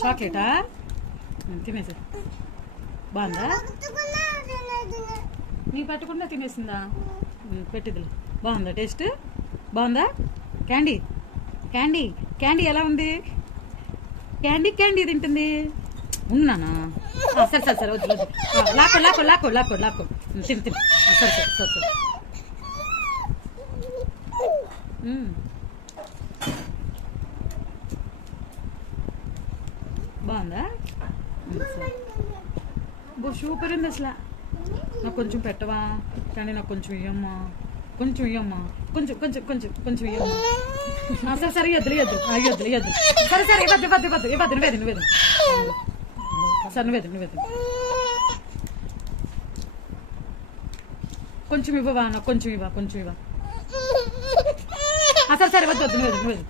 చాక్లెటా తినేసి బాగుందా నీ పట్టకుండా తినేసిందా పెట్టిదిలే బాగుందా టేస్ట్ బాగుందా క్యాండీ క్యాండీ క్యాండీ ఎలా ఉంది క్యాండీ క్యాండీ తింటుంది ఉన్నానా సరే సరే సరే వద్దు వద్దు లాక్కో లాక్కో లాక్కో లాక్కో లాక్కో తిని తిని సరే సరే సరే సరే బాగుందా సూపర్ ఉంది అసలు నాకు కొంచెం పెట్టవా కానీ నాకు కొంచెం ఇయ్యమ్మా కొంచెం ఇయ్యమ్మా కొంచెం కొంచెం కొంచెం కొంచెం ఇయ్యమ్మా సరే సరే ఇవ్వద్దు ఇవ్వద్దు ఇవ్వద్దు ఇవ్వద్దు సరే సరే ఇవ్వద్దు ఇవ్వద్దు ఇవ్వద్దు ఇవ్వద్దు నువ్వేది నువ్వేది సరే నువ్వేది నువ్వేది కొంచెం ఇవ్వవా నాకు కొంచెం ఇవ్వ కొంచెం ఇవ్వ సరే సరే వద్దు వద్దు నువ్వేది నువ్వేది